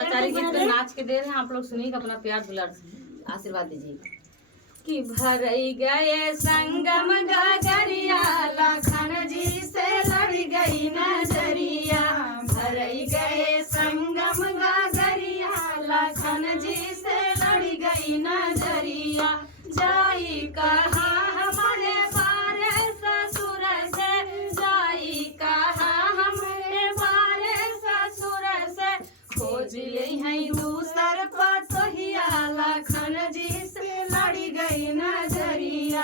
सारे गीत पे नाच के दे रहे हैं, आप लोग सुनिएगा, अपना प्यार दुलार आशीर्वाद दीजिएगा। कि भरई गए संगम गगरिया, लखन जी से लड़ गई नजरिया। भरई गए संगम गगरिया, लखन जी से लड़ गई नजरिया। जाई कहा हमारे बारे ससुर से, जाई कहा हमारे बारे ससुर से। खोज ले हैं दूसर पतोहिया, लखन जी से लड़ी गई नजरिया।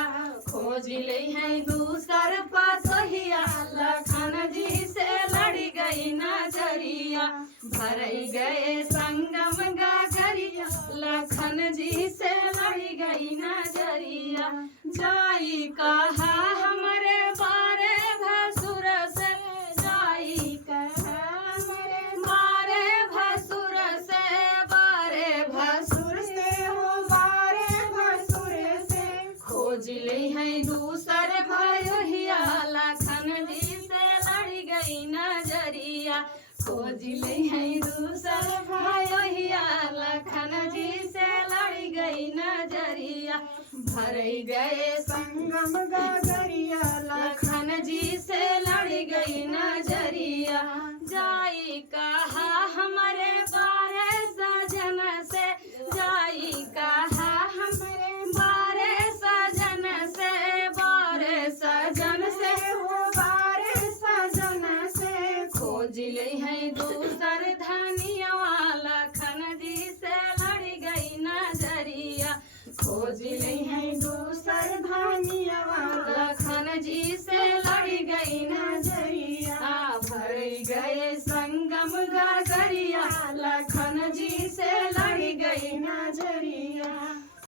खोज ले हैं दूसर पतोहिया, लखन जी से लड़ी गई नजरिया। भरई गए संगम गगरिया, लखन जी से लड़ी गई नजरिया। जाई कहा हमारे बारे भसुर से, जाई कहा हमारे बारे भसुर से। बारे भसुर से हो, बारे भसुर से। खोज ले हैं दूसर भैया, लखन जी से लड़ी गई नजरिया। खोज ले हैं दूसर भैया, लखन जी से लड़ी गई नजरिया। भरई गए संगम गगरिया, लखन जी से लड़ी गई नजरिया।